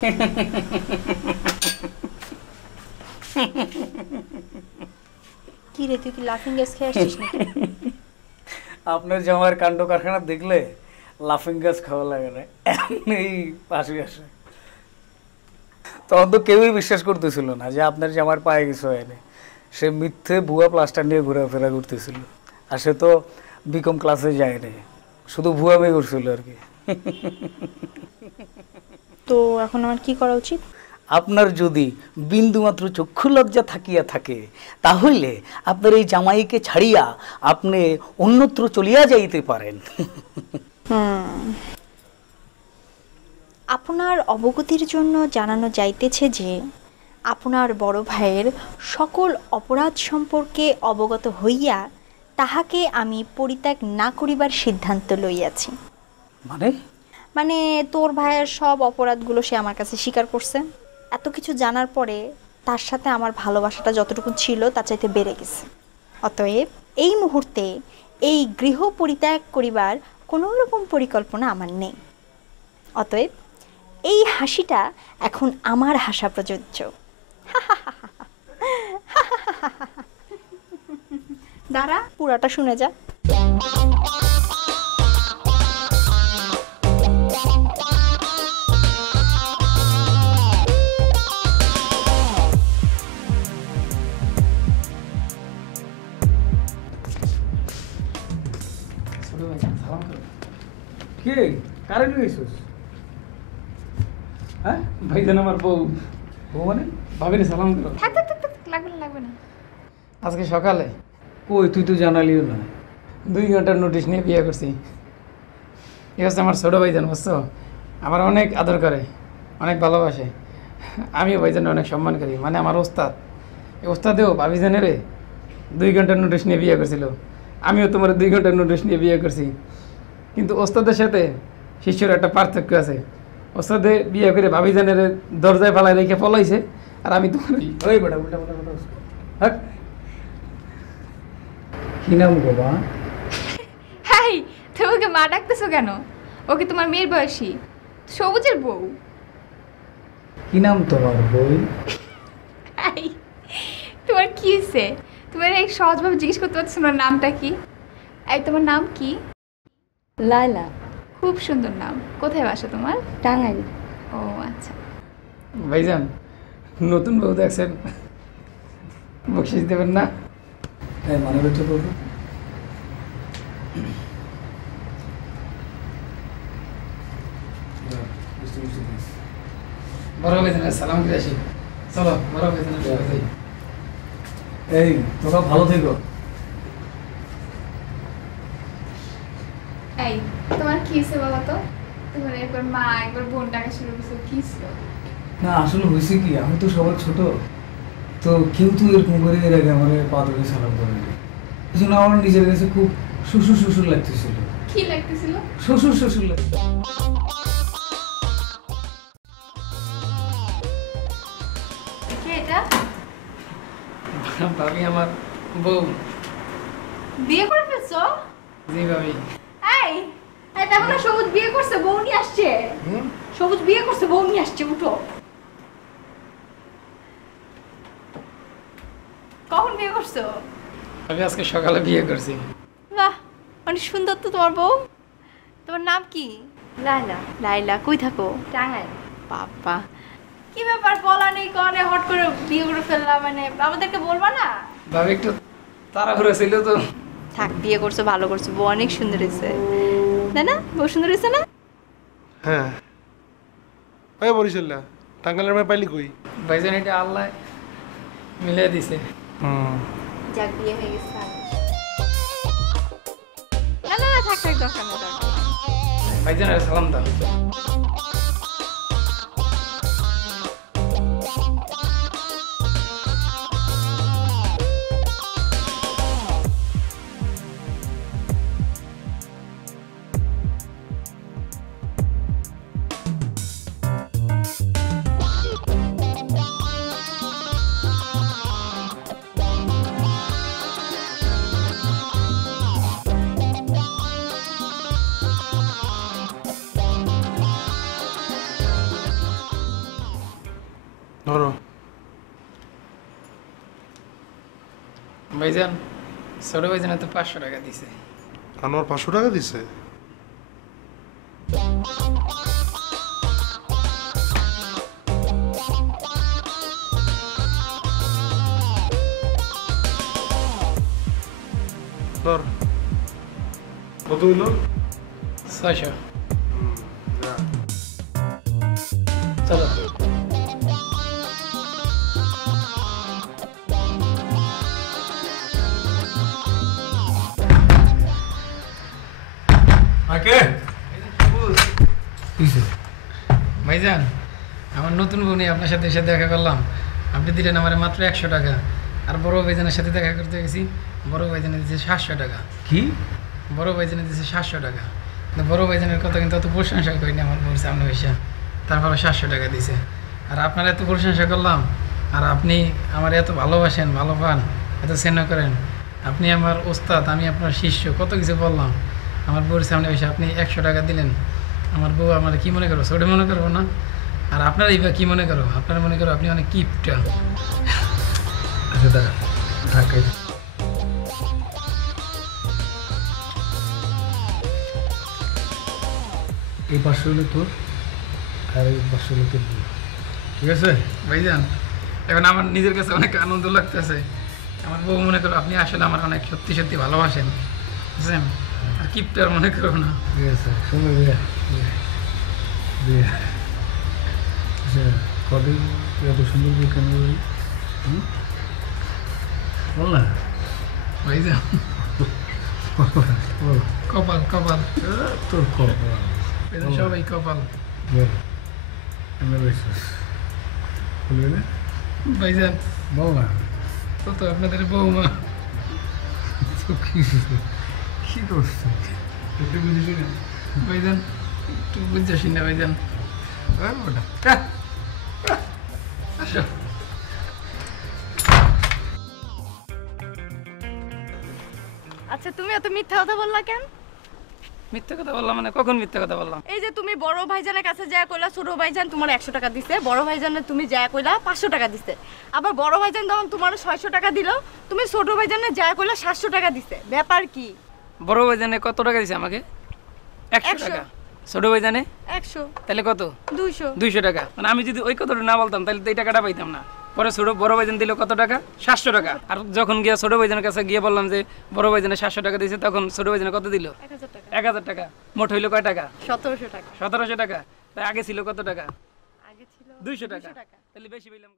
কি রে, তুই কি লাফিং গ্যাস খেয়ে আসছিস নাকি? আপনার জামার কাণ্ড কারখানা দেখলে লাফিং গ্যাস খাওয়া লাগে না, এই পাশে আসে। তখন তো কেউই বিশ্বাস করতেছিল না যে আপনার জামার পায়ে কিছু হয়নি। সে মিথ্যে ভুয়া প্লাস্টার নিয়ে ঘোরাফেরা করতেছিল, আর সে তো বিকম ক্লাসে যায়নি, শুধু ভুয়া মেয়ে করছিল আর কি। তো এখন আমার কি করা উচিত? আপনার যদি বিন্দুমাত্র চক্ষু লজ্জা থাকিয়া থাকে, তাহলে আপনার এই জামাইকে ছাড়িয়া আপনি অন্যত্র চলিয়া যাইতে পারেন। আপনার অবগতির জন্য জানানো যাইতেছে যে আপনার বড় ভাইয়ের সকল অপরাধ সম্পর্কে অবগত হইয়া তাহাকে আমি পরিত্যাগ না করিবার সিদ্ধান্ত লইয়াছি। মানে তোর ভাইয়ের সব অপরাধগুলো সে আমার কাছে স্বীকার করছে। এত কিছু জানার পরে তার সাথে আমার ভালোবাসাটা যতটুকু ছিল তার চাইতে বেড়ে গেছে। অতএব এই মুহূর্তে এই গৃহ পরিত্যাগ করিবার কোনো রকম পরিকল্পনা আমার নেই। অতএব এই হাসিটা এখন আমার হাসা প্রযোজ্য। দাঁড়া, পুরাটা শুনে যা। কে কারে লইছিস? হ্যাঁ, ভাইজান আমার বউ। ও মানে ভাবিরে সালাম করো। থাক থাক থাক থাক, লাগবে না লাগবে না। আজকে সকালে কই তুই তো জানালিও না। 2 ঘন্টার নোটিশ নিয়ে বিয়ে করছি। এ হচ্ছে আমার ছোটো ভাইজান, বুঝছো? আমার অনেক আদর করে, অনেক ভালোবাসে। আমিও ভাইজানের অনেক সম্মান করি, মানে আমার ওস্তাদ। এই ওস্তাদেও ভাবিজানেরে 2 ঘন্টার নোটিশ নিয়ে বিয়ে করছিল। আমিও তোমার 2 ঘন্টার নোটিশ নিয়ে বিয়ে করছি। কিন্তু ওস্তাদের সাথে শিষ্যর একটা পার্থক্য আছে। ওস্তাদে বিয়ে করে ভাবিজানের দরজায় পালায় রেখে পলাইছে, আর আমি তোমার ওই বেটা উল্টা পাল্টা কথা বলছিস। হ্যাঁ, কি নাম গো মা? হাই, তুমি ওকে মা ডাকতেছো কেন? ওকে তোমার মেয়ের বয়সী, সবুজের বউ। কি নাম তোমার বই? হাই, তোমার কি হয়েছে? তোমার এই সহজভাবে জিজ্ঞেস করতে পারছো না নামটা কি? এই তোমার নাম কি? লায়লা। খুব সুন্দর নাম। কোথায় বাসা তোমার? টাঙ্গাইল। ও আচ্ছা। ভাইজান নতুন বউ দেখছেন, বকশিস দেবেন না? হ্যাঁ, মানে বেঁচে করবো। বড় ভাইজানের সালাম করে আসি। চলো বড় ভাইজানের সাথে যাই। এই তোমরা ভালো থেকো। এই তোমার কি হয়েছে বলো তো? তোমার একবার মা একবার বোন ডাকা শুরু করছে, কি ছিল? না আসলে হয়েছে কি, আমি তো সবার ছোট, তো কেউ তো এরকম করে এর আগে আমার পা ধরে সালাম করেনি। এই জন্য আমার নিজের কাছে খুব শ্বশুর শ্বশুর লাগতেছিল। কি লাগতেছিল? শ্বশুর শ্বশুর লাগতে। কে এটা? ভাবি আমার বউ। বিয়ে করে ফেলছো? জি ভাবি। এই এই দেখো না, সবুজ বিয়ে করছে, বউ নিয়ে আসছে। সবুজ বিয়ে করছে, বউ নিয়ে আসছে, উঠো। কখন বিয়ে করছো? আমি আজকে সকালে বিয়ে করছি। বাহ, অনেক সুন্দর তো তোমার বউ। তোমার নাম কি? লায়লা। লাইলা। কই থাকো? টাঙ্গাইল। বাবা, কি ব্যাপার, বলা নেই করে হট করে বিয়ে করে ফেললাম, মানে আমাদেরকে বলবা না? ভাবি একটু তাড়াহুড়ো ছিল তো। থাক, বিয়ে করছো ভালো করছো, বউ অনেক সুন্দর হয়েছে, তাই না? বউ সুন্দর হয়েছে না? হ্যাঁ, ওই বরিশাল্লা টাঙ্গালের মেয়ে পাইলি কই? ভাইজান এটা আল্লাহ মিলিয়ে দিছে। যাক, বিয়ে হয়ে গেছে। না না না, থাক থাক, দরকার নেই, দরকার নেই। ভাইজানের সালাম দাও। ধরো। ভাইজান ছোট ভাইজান তো 500 টাকা দিছে। আনোয়ার 500 টাকা দিছে? ধর। কত হইল? 600। চলো। ভাইজান আমার নতুন বউ নিয়ে আপনার সাথে এসে দেখা করলাম, আপনি দিলেন আমার মাত্র 100 টাকা। আর বড় ভাইজানের সাথে দেখা করতে গেছি, বড় ভাইজানে দিচ্ছে 700 টাকা। কি? বড় ভাইজানে দিচ্ছে 700 টাকা। কিন্তু বড় ভাইজানের কথা কিন্তু অত প্রশংসা করিনি আমার বউর সামনে বসে, তারপরে 700 টাকা দিছে। আর আপনার এত প্রশংসা করলাম, আর আপনি আমার এত ভালোবাসেন, ভালো পান, এত স্নেহ করেন, আপনি আমার ওস্তাদ, আমি আপনার শিষ্য, কত কিছু বললাম। আমার বউর সামনে বসে আপনি 100 টাকা দিলেন। আমার বউ আমার কি মনে করো, ছোটো মনে করবো না? আর আপনারাই বা কী মনে করো? আপনারা মনে করো আপনি অনেক কিপটা। আচ্ছা দাঁড়া, ঢাকায় এই 500 হলো তোর, আর এই 500 হলো তোর বউ। ঠিক আছে? ভাইজান এখন আমার নিজের কাছে অনেক আনন্দ লাগতেছে। আমার বউ মনে করো আপনি আসলে আমার অনেক সত্যি সত্যি ভালোবাসেন, বুঝছেন? আর কিপটার মনে করো না। ঠিক আছে, শোনো বিয়া বিয়া। আচ্ছা কদিন এত সুন্দর বউ কেন বলি? বল না। ভাইজান বল। কপাল কপাল, তোর কপাল। ভাইজান সবাই কপাল। বল কেন বলছিস? বলবি না? ভাইজান বল না। তো তো আপনাদের বৌমা। তো কি কি করছিস? একটু বুঝিস না? ভাইজান একটু বুঝতেছি না ভাইজান। আসো। আচ্ছা তুমি এত মিথ্যা কথা বললা কেন? মিথ্যা কথা বললাম মানে কখন মিথ্যা কথা বললাম? এই যে তুমি বড় ভাইজানের কাছে যায় কইলা ছোট ভাইজান তোমার 100 টাকা দিছে, বড় ভাইজানের তুমি যায় কইলা 500 টাকা দিছে। আবার বড় ভাইজান যখন তোমার 600 টাকা দিল, তুমি ছোট ভাইজানের যায় কইলা 700 টাকা দিছে। ব্যাপার কি? বড় ভাইজানে কত টাকা দিছে আমাকে? 100 টাকা। ছোট ভাইজানে 100, তাহলে কত? 200। 200 টাকা। মানে আমি যদি ওই কথাটা না বলতাম তাহলে তো এই টাকাটা পাইতাম না। পরে বড় ভাইজান দিল কত টাকা? 700 টাকা। আর যখন গিয়ে ছোট ভাইজানের কাছে গিয়ে বললাম যে বড় ভাইজানে 700 টাকা দিয়েছে, তখন ছোট ভাইজানে কত দিল? 1000 টাকা। 1000 টাকা। মোট হইলো কয় টাকা? 1700 টাকা। 1700 টাকা। তাই আগে ছিল কত টাকা? আগে ছিল 200 টাকা। 200 টাকা। তাহলে বেশি পাইলাম।